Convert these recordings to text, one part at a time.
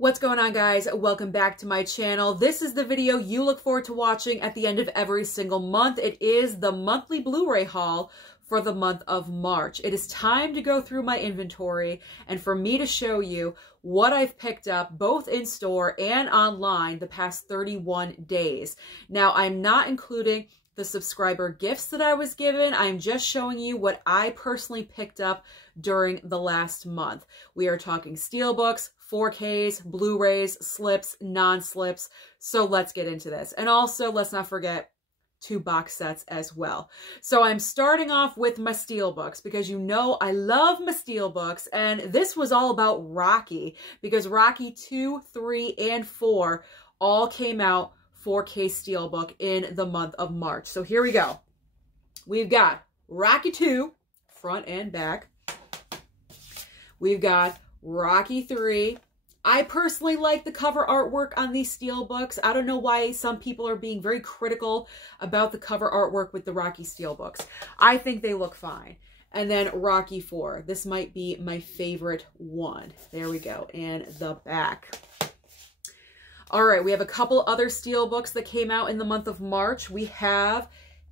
What's going on, guys? Welcome back to my channel. This is the video you look forward to watching at the end of every single month. It is the monthly Blu-ray haul for the month of March. It is time to go through my inventory and for me to show you what I've picked up both in store and online the past 31 days. Now, I'm not including the subscriber gifts that I was given. I'm just showing you what I personally picked up during the last month. We are talking Steelbooks, 4Ks, Blu-rays, slips, non-slips. So let's get into this. And also, let's not forget 2 box sets as well. So I'm starting off with my Steelbooks because you know I love my Steelbooks, and this was all about Rocky because Rocky 2, 3, and 4 all came out 4K Steelbook in the month of March. So here we go. We've got Rocky 2, front and back. We've got Rocky 3. I personally like the cover artwork on these Steelbooks. I don't know why some people are being very critical about the cover artwork with the Rocky Steelbooks. I think they look fine. And then Rocky 4. This might be my favorite one. There we go. And the back. All right, we have a couple other Steelbooks that came out in the month of March. We have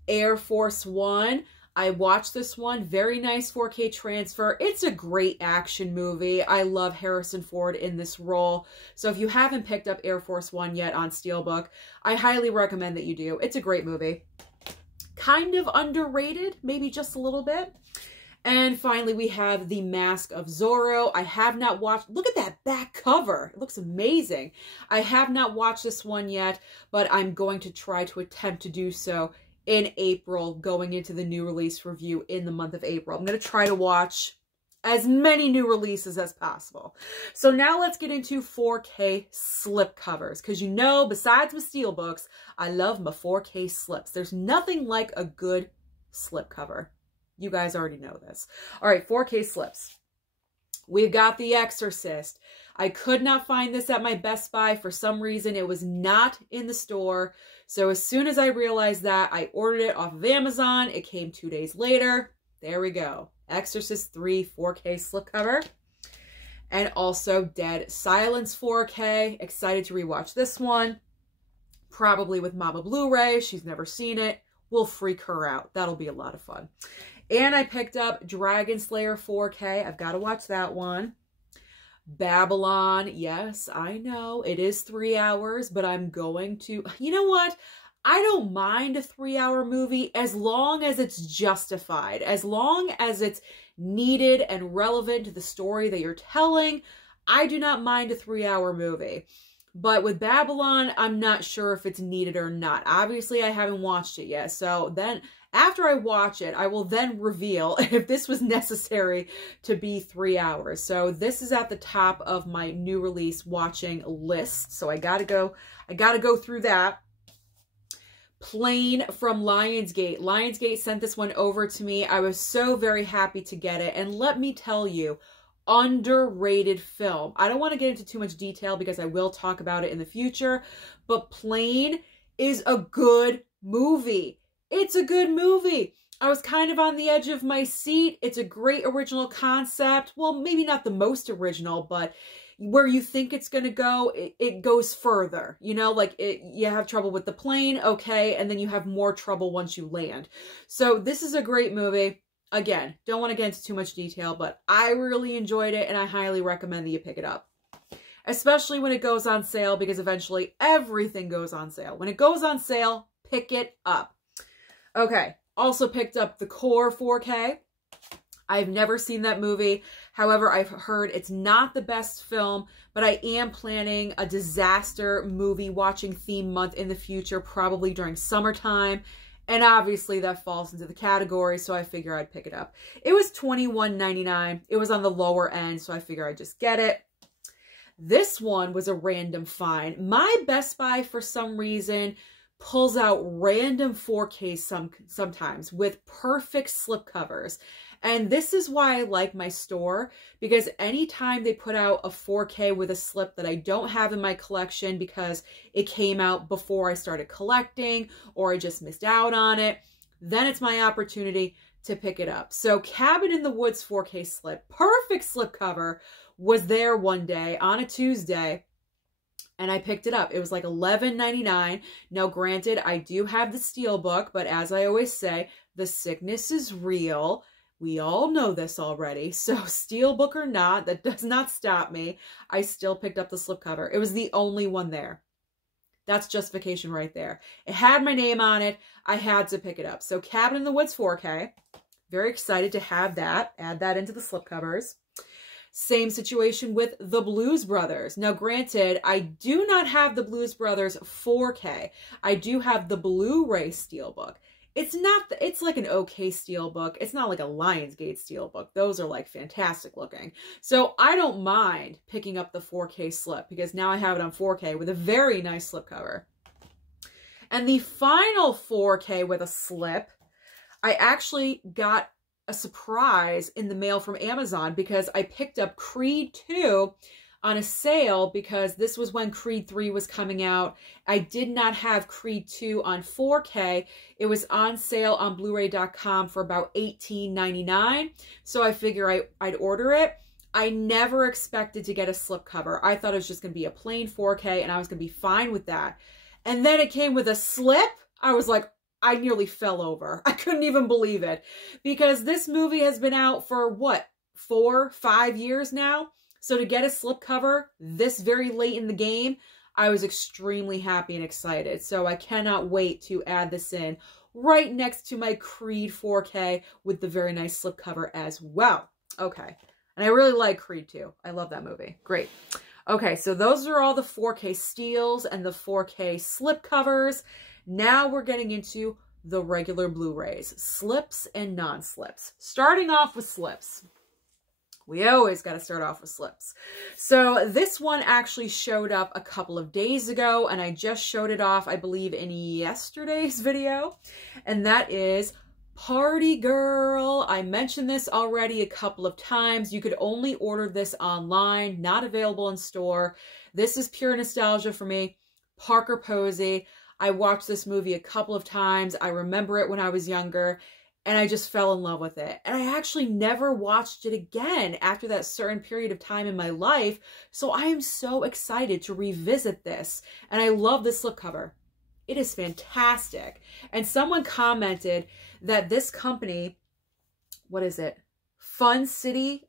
Air Force One. I watched this one. Very nice 4K transfer. It's a great action movie. I love Harrison Ford in this role. So if you haven't picked up Air Force One yet on Steelbook, I highly recommend that you do. It's a great movie. Kind of underrated, maybe just a little bit. And finally, we have The Mask of Zorro. I have not watched... Look at that back cover. It looks amazing. I have not watched this one yet, but I'm going to try to attempt to do so in April, going into the new release review in the month of April. I'm going to try to watch as many new releases as possible. So now let's get into 4K slip covers, because you know, besides my Steelbooks, I love my 4K slips. There's nothing like a good slip cover. You guys already know this. All right, 4K slips. We've got The Exorcist. I could not find this at my Best Buy. For some reason, it was not in the store. So as soon as I realized that, I ordered it off of Amazon. It came 2 days later. There we go. Exorcist 3 4K slipcover. And also Dead Silence 4K. Excited to rewatch this one. Probably with Mama Blu-ray. She's never seen it. We'll freak her out. That'll be a lot of fun. And I picked up Dragon Slayer 4K. I've got to watch that one. Babylon. Yes, I know. It is 3 hours, but I'm going to... You know what? I don't mind a 3-hour movie as long as it's justified. As long as it's needed and relevant to the story that you're telling. I do not mind a 3-hour movie. But with Babylon, I'm not sure if it's needed or not. Obviously, I haven't watched it yet. So then, after I watch it, I will then reveal if this was necessary to be 3 hours. So this is at the top of my new release watching list. So I gotta go through that. Plane from Lionsgate. Lionsgate sent this one over to me. I was so very happy to get it. And let me tell you, underrated film. I don't want to get into too much detail because I will talk about it in the future, but Plane is a good movie. It's a good movie. I was kind of on the edge of my seat. It's a great original concept. Well, maybe not the most original, but where you think it's going to go, it goes further. You know, like you have trouble with the plane, okay, and then you have more trouble once you land. So this is a great movie. Again, don't want to get into too much detail, but I really enjoyed it, and I highly recommend that you pick it up. Especially when it goes on sale, because eventually everything goes on sale. When it goes on sale, pick it up. Okay, also picked up The Core 4K. I've never seen that movie. However, I've heard it's not the best film, but I am planning a disaster movie watching theme month in the future, probably during summertime. And obviously that falls into the category, so I figure I'd pick it up. It was $21.99. It was on the lower end, so I figure I'd just get it. This one was a random find. My Best Buy, for some reason, pulls out random 4Ks sometimes with perfect slipcovers. And this is why I like my store, because anytime they put out a 4K with a slip that I don't have in my collection because it came out before I started collecting or I just missed out on it, then it's my opportunity to pick it up. So Cabin in the Woods 4K slip, perfect slip cover, was there one day on a Tuesday. and I picked it up. It was like $11.99. Now, granted, I do have the Steelbook, but as I always say, the sickness is real. We all know this already. So Steelbook or not, that does not stop me. I still picked up the slipcover. It was the only one there. That's justification right there. It had my name on it. I had to pick it up. So Cabin in the Woods 4K. Very excited to have that. Add that into the slipcovers. Same situation with the Blues Brothers. Now, granted, I do not have the Blues Brothers 4K. I do have the Blu-ray Steelbook. It's like an okay Steelbook. It's not like a Lionsgate Steelbook. Those are like fantastic looking. So I don't mind picking up the 4K slip because now I have it on 4K with a very nice slipcover. And the final 4K with a slip, I actually got a surprise in the mail from Amazon because I picked up Creed 2 on a sale because this was when Creed 3 was coming out. I did not have Creed 2 on 4K. It was on sale on Blu-ray.com for about $18.99. So I figure I'd order it. I never expected to get a slipcover. I thought it was just going to be a plain 4K and I was going to be fine with that. And then it came with a slip. I was like, I nearly fell over. I couldn't even believe it because this movie has been out for what, 4, 5 years now? So to get a slipcover this very late in the game, I was extremely happy and excited. So I cannot wait to add this in right next to my Creed 4K with the very nice slipcover as well. Okay. And I really like Creed 2. I love that movie. Great. Okay, so those are all the 4K steals and the 4K slipcovers. Now we're getting into the regular Blu-rays, slips and non-slips. Starting off with slips. We always got to start off with slips. So this one actually showed up a couple of days ago, and I just showed it off, I believe, in yesterday's video. And that is Party Girl. I mentioned this already a couple of times. You could only order this online, not available in store. This is pure nostalgia for me. Parker Posey. I watched this movie a couple of times. I remember it when I was younger. And I just fell in love with it. And I actually never watched it again after that certain period of time in my life. So I am so excited to revisit this. And I love this slipcover. It is fantastic. And someone commented that this company, what is it? Fun City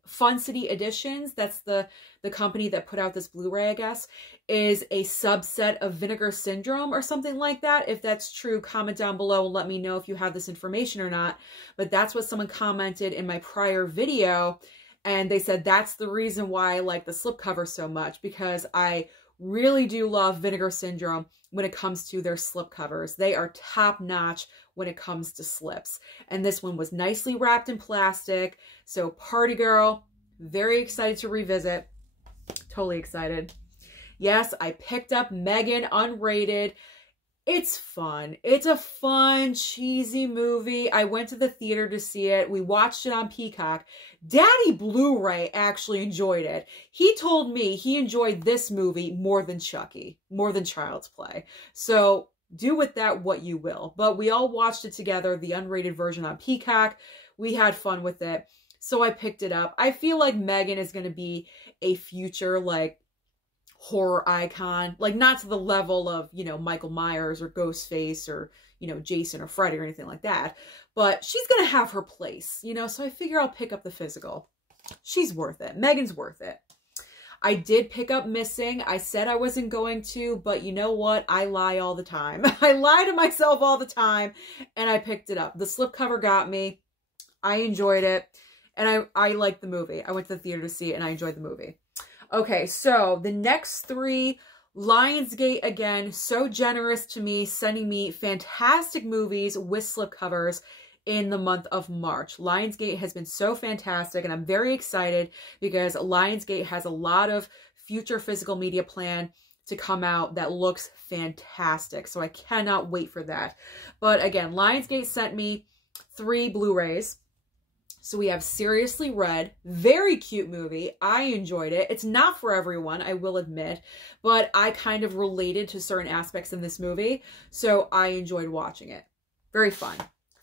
Editions, that's the company that put out this Blu-ray, I guess, is a subset of Vinegar Syndrome or something like that. If that's true, comment down below and let me know if you have this information or not. But that's what someone commented in my prior video. And they said that's the reason why I like the slipcover so much, because I really do love Vinegar Syndrome when it comes to their slipcovers. They are top notch when it comes to slips. And this one was nicely wrapped in plastic. So Party Girl, very excited to revisit. Totally excited. Yes, I picked up Megan unrated. It's fun. It's a fun, cheesy movie. I went to the theater to see it. We watched it on Peacock. Daddy Blu-ray actually enjoyed it. He told me he enjoyed this movie more than Chucky, more than Child's Play. So do with that what you will. But we all watched it together, the unrated version on Peacock. We had fun with it. So I picked it up. I feel like Megan is going to be a future, like, horror icon, like not to the level of, you know, Michael Myers or Ghostface or, you know, Jason or Freddy or anything like that, but she's gonna have her place, you know, so I figure I'll pick up the physical. She's worth it. Megan's worth it. I did pick up Missing. I said I wasn't going to, but you know what? I lie all the time. I lie to myself all the time, and I picked it up. The slipcover got me. I enjoyed it, and I liked the movie. I went to the theater to see it, and I enjoyed the movie. Okay, so the next three, Lionsgate, again, so generous to me, sending me fantastic movies with slipcovers in the month of March. Lionsgate has been so fantastic, and I'm very excited because Lionsgate has a lot of future physical media plan to come out that looks fantastic. So I cannot wait for that. But again, Lionsgate sent me 3 Blu-rays. So we have Seriously Red, very cute movie. I enjoyed it. It's not for everyone, I will admit, but I kind of related to certain aspects in this movie, so I enjoyed watching it. Very fun.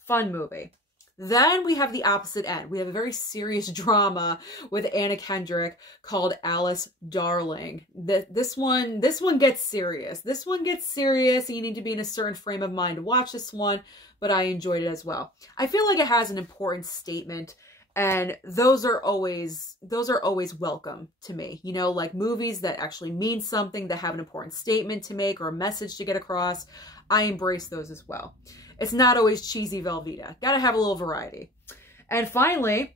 Fun movie. Then we have the opposite end. We have a very serious drama with Anna Kendrick called Alice Darling. This one gets serious. This one gets serious. You need to be in a certain frame of mind to watch this one, but I enjoyed it as well. I feel like it has an important statement, and those are always welcome to me. You know, like movies that actually mean something, that have an important statement to make or a message to get across. I embrace those as well. It's not always cheesy Velveeta. Gotta have a little variety. And finally,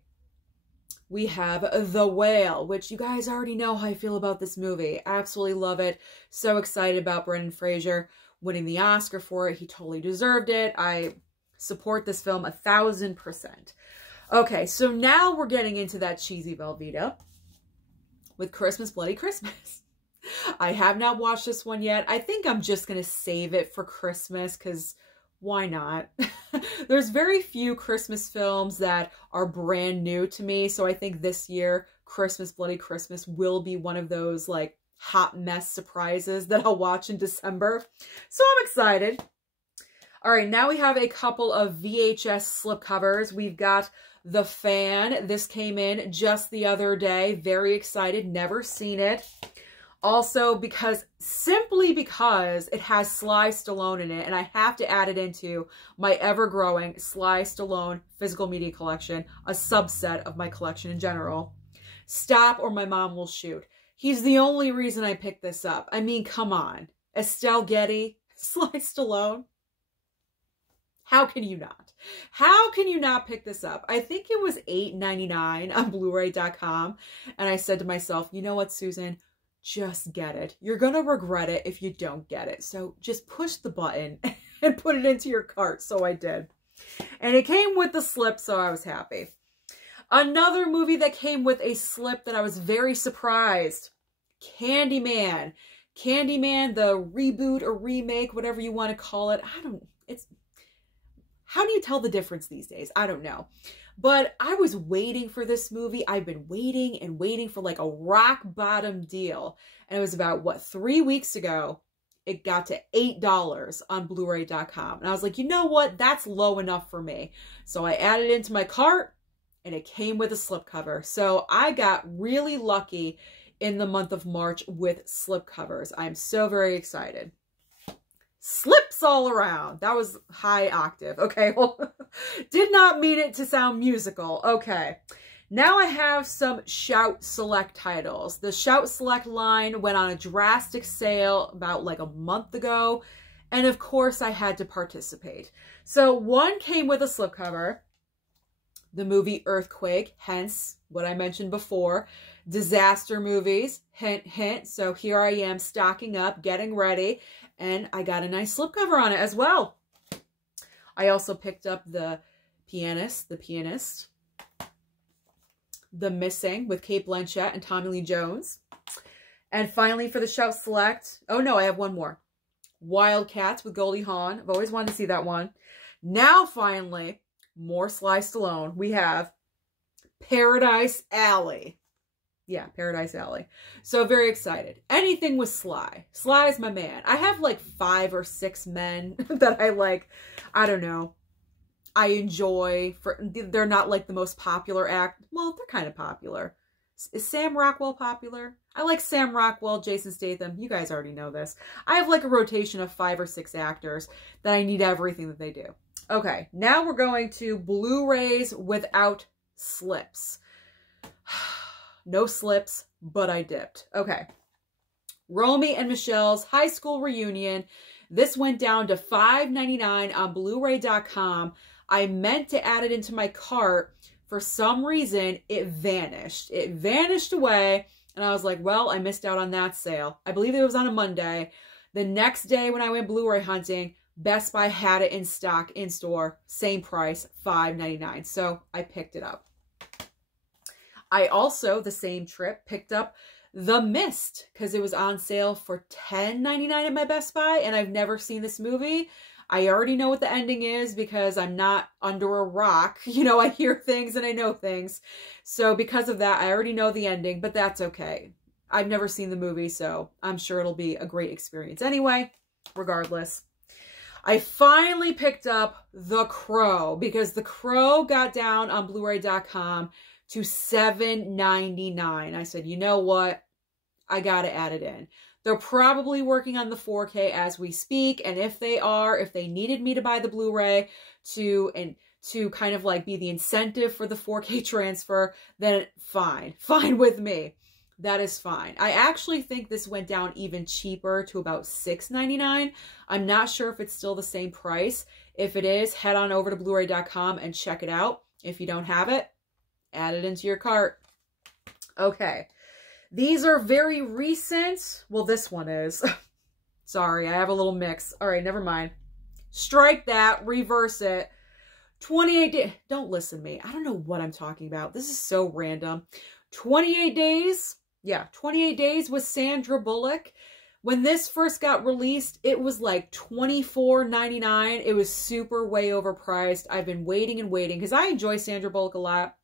we have The Whale, which you guys already know how I feel about this movie. Absolutely love it. So excited about Brendan Fraser winning the Oscar for it. He totally deserved it. I support this film 1000%. Okay, so now we're getting into that cheesy Velveeta with Christmas Bloody Christmas. I have not watched this one yet. I think I'm just going to save it for Christmas because why not? There's very few Christmas films that are brand new to me. So I think this year, Christmas Bloody Christmas will be one of those like hot mess surprises that I'll watch in December. So I'm excited. All right, now we have a couple of VHS slipcovers. We've got The Fan. This came in just the other day. Very excited. Never seen it. Also, simply because it has Sly Stallone in it, and I have to add it into my ever-growing Sly Stallone physical media collection, a subset of my collection in general. Stop or my mom will shoot. He's the only reason I picked this up. I mean, come on. Estelle Getty, Sly Stallone. How can you not? How can you not pick this up? I think it was $8.99 on blu-ray.com, and I said to myself, you know what, Susan? Just get it. You're going to regret it if you don't get it. So just push the button and put it into your cart. So I did. And it came with the slip, so I was happy. Another movie that came with a slip that I was very surprised. Candyman. Candyman, the reboot or remake, whatever you want to call it. How do you tell the difference these days? I don't know. But I was waiting for this movie. I've been waiting and waiting for like a rock bottom deal. And it was about, what, 3 weeks ago, it got to $8 on blu-ray.com. And I was like, you know what? That's low enough for me. So I added it into my cart and it came with a slipcover. So I got really lucky in the month of March with slipcovers. I'm so very excited. Slips all around. That was high octave. Okay, well, did not mean it to sound musical. Okay, now I have some Shout Select titles. The Shout Select line went on a drastic sale about like a month ago, and of course I had to participate. So one came with a slipcover, the movie Earthquake, hence what I mentioned before, disaster movies, hint, hint. So here I am stocking up, getting ready, and I got a nice slipcover on it as well. I also picked up The Pianist, The Missing with Cate Blanchett and Tommy Lee Jones. And finally for the Shout Select, oh no, I have one more. Wildcats with Goldie Hawn. I've always wanted to see that one. Now finally, more Sly Stallone. We have Paradise Alley. Yeah, Paradise Alley. So very excited. Anything with Sly. Sly is my man. I have like 5 or 6 men that I like, I don't know, I enjoy. They're not like the most popular act. Well, they're kind of popular. Is Sam Rockwell popular? I like Sam Rockwell, Jason Statham. You guys already know this. I have like a rotation of 5 or 6 actors that I need everything that they do. Okay, now we're going to Blu-rays without slips. No slips, but I dipped. Okay. Romy and Michelle's high school reunion. This went down to $5.99 on blu-ray.com. I meant to add it into my cart. For some reason, it vanished. It vanished away, and I was like, well, I missed out on that sale. I believe it was on a Monday. The next day when I went Blu-ray hunting, Best Buy had it in stock, in store, same price, $5.99. So I picked it up. I also, the same trip, picked up The Mist because it was on sale for $10.99 at my Best Buy, and I've never seen this movie. I already know what the ending is because I'm not under a rock. You know, I hear things and I know things. So because of that, I already know the ending, but that's okay. I've never seen the movie, so I'm sure it'll be a great experience anyway, regardless. I finally picked up The Crow because The Crow got down on Blu-ray.com to $7.99. I said, you know what? I gotta add it in. They're probably working on the 4K as we speak, and if they are, if they needed me to buy the Blu-ray to kind of like be the incentive for the 4K transfer, then fine with me. That is fine. I actually think this went down even cheaper to about $6.99. I'm not sure if it's still the same price. If it is, head on over to Blu-ray.com and check it out. If you don't have it, add it into your cart. Okay. These are very recent. Well, this one is. Sorry, I have a little mix. All right, never mind. Strike that, reverse it. 28 days. Don't listen to me. I don't know what I'm talking about. This is so random. 28 days. Yeah, 28 days with Sandra Bullock. When this first got released, it was like $24.99. It was super way overpriced. I've been waiting and waiting because I enjoy Sandra Bullock a lot.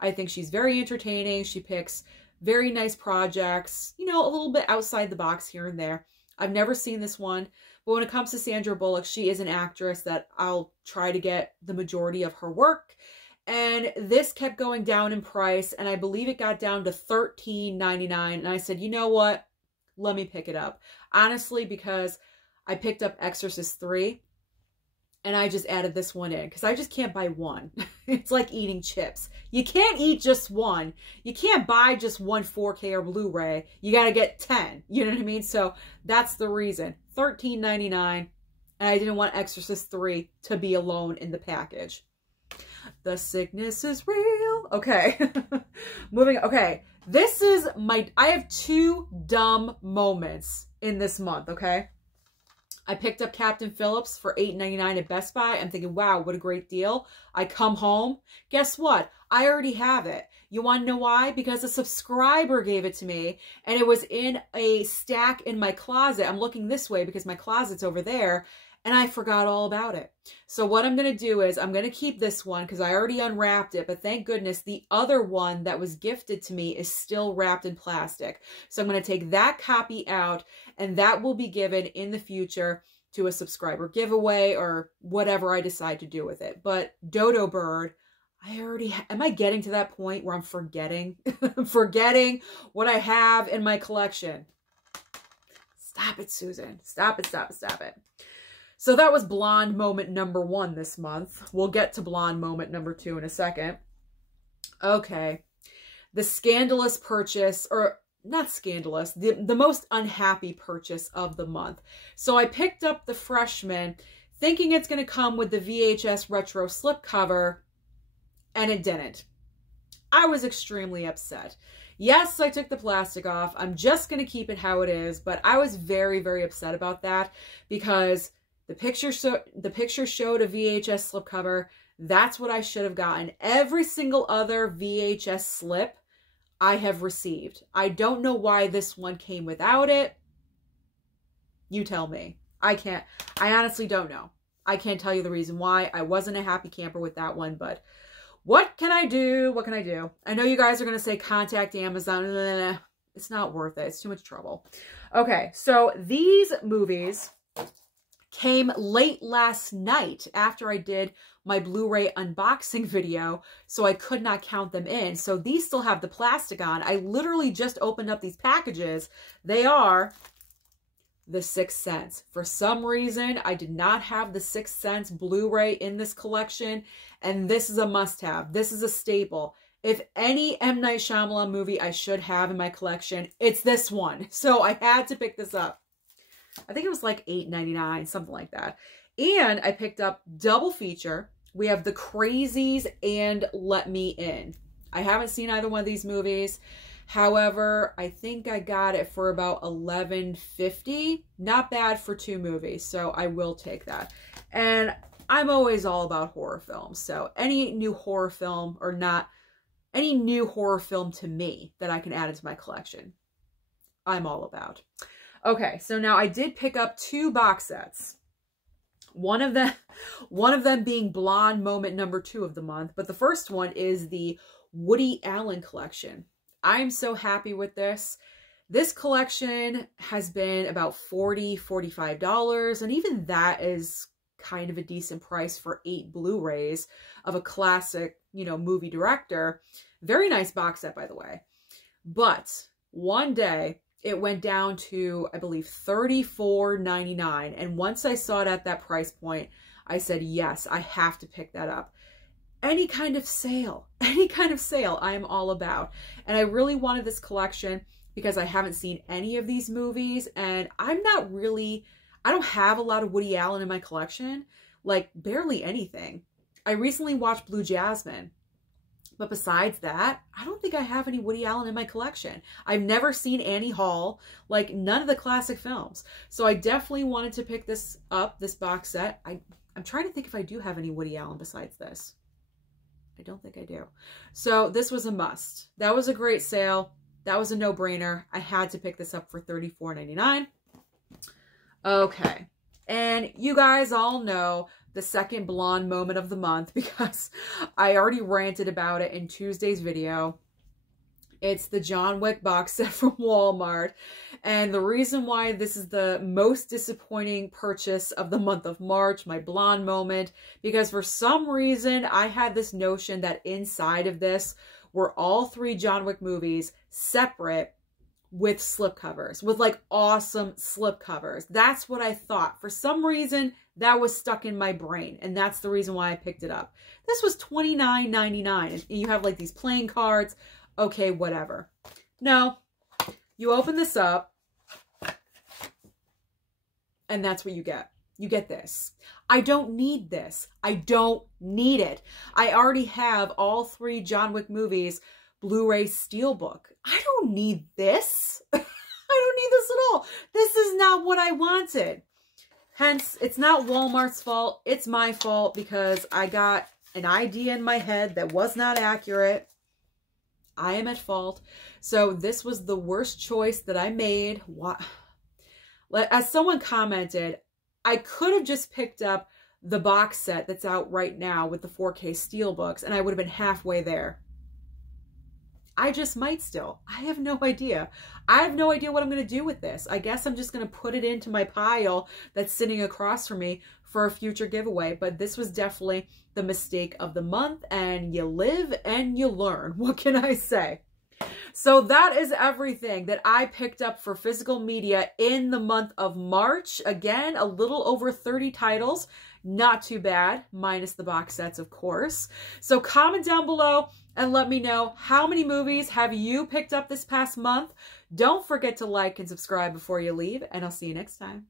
I think she's very entertaining. She picks very nice projects, you know, a little bit outside the box here and there. I've never seen this one, but when it comes to Sandra Bullock, she is an actress that I'll try to get the majority of her work. And this kept going down in price, and I believe it got down to $13.99. And I said, you know what? Let me pick it up. Honestly, because I picked up Exorcist 3, and I just added this one in because I just can't buy one. It's like eating chips. You can't eat just one. You can't buy just one 4K or Blu-ray. You got to get 10. You know what I mean? So that's the reason. $13.99. And I didn't want Exorcist 3 to be alone in the package. The sickness is real. Okay. Moving. Okay. This is I have two dumb moments in this month. Okay. I picked up Captain Phillips for $8.99 at Best Buy. I'm thinking, wow, what a great deal. I come home. Guess what? I already have it. You want to know why? Because a subscriber gave it to me, and it was in a stack in my closet. I'm looking this way because my closet's over there, and I forgot all about it. So what I'm going to do is I'm going to keep this one because I already unwrapped it, but thank goodness the other one that was gifted to me is still wrapped in plastic. So I'm going to take that copy out, and that will be given in the future to a subscriber giveaway or whatever I decide to do with it. But Dodo Bird, I already am I getting to that point where I'm forgetting forgetting what I have in my collection? Stop it, Susan. Stop it, stop it, stop it. So that was blonde moment number 1 this month. We'll get to blonde moment number 2 in a second. Okay. The scandalous purchase, or not scandalous, the most unhappy purchase of the month. So I picked up The Freshman thinking it's going to come with the VHS retro slipcover, and it didn't. I was extremely upset. Yes, I took the plastic off. I'm just going to keep it how it is, but I was very, very upset about that because the picture showed a VHS slipcover. That's what I should have gotten. Every single other VHS slip I have received. I don't know why this one came without it. You tell me. I honestly don't know. I can't tell you the reason why. I wasn't a happy camper with that one, but what can I do? What can I do? I know you guys are going to say contact Amazon. It's not worth it. It's too much trouble. Okay, so these movies came late last night after I did my Blu-ray unboxing video, so I could not count them in. So these still have the plastic on. I literally just opened up these packages. They are The Sixth Sense. For some reason, I did not have The Sixth Sense Blu-ray in this collection, and this is a must-have. This is a staple. If any M. Night Shyamalan movie I should have in my collection, it's this one. So I had to pick this up. I think it was like $8.99, something like that. And I picked up double feature. We have The Crazies and Let Me In. I haven't seen either one of these movies. However, I think I got it for about $11.50. Not bad for 2 movies, so I will take that. And I'm always all about horror films, so any new horror film or not, any new horror film to me that I can add into my collection, I'm all about. Okay, so now I did pick up 2 box sets. One of them being Blonde Moment number 2 of the month, but the first one is the Woody Allen collection. I'm so happy with this. This collection has been about $40, $45, and even that is kind of a decent price for 8 Blu-rays of a classic, you know, movie director. Very nice box set, by the way. But one day it went down to, I believe, $34.99. And once I saw it at that price point, I said, yes, I have to pick that up. Any kind of sale I am all about. And I really wanted this collection because I haven't seen any of these movies, and I don't have a lot of Woody Allen in my collection, like barely anything. I recently watched Blue Jasmine, but besides that, I don't think I have any Woody Allen in my collection. I've never seen Annie Hall, like none of the classic films. So I definitely wanted to pick this up, this box set. I'm trying to think if I do have any Woody Allen besides this. I don't think I do. So this was a must. That was a great sale. That was a no-brainer. I had to pick this up for $34.99. Okay. And you guys all know the second blonde moment of the month because I already ranted about it in Tuesday's video. It's the John Wick box set from Walmart. And the reason why this is the most disappointing purchase of the month of March, my blonde moment, because for some reason I had this notion that inside of this were all 3 John Wick movies separate with slipcovers, with like awesome slipcovers. That's what I thought. For some reason, that was stuck in my brain, and that's the reason why I picked it up. This was $29.99, and you have like these playing cards. Okay, whatever. No, you open this up, and that's what you get. You get this. I don't need this. I don't need it. I already have all 3 John Wick movies Blu-ray Steelbook. I don't need this. I don't need this at all. This is not what I wanted. Hence, it's not Walmart's fault. It's my fault because I got an idea in my head that was not accurate. I am at fault. So this was the worst choice that I made. As someone commented, I could have just picked up the box set that's out right now with the 4K Steelbooks, and I would have been halfway there. I just might still. I have no idea. I have no idea what I'm going to do with this. I guess I'm just going to put it into my pile that's sitting across from me for a future giveaway. But this was definitely the mistake of the month, and you live and you learn. What can I say? So that is everything that I picked up for physical media in the month of March. Again, a little over 30 titles. Not too bad, minus the box sets, of course. So comment down below and let me know how many movies have you picked up this past month. Don't forget to like and subscribe before you leave, and I'll see you next time.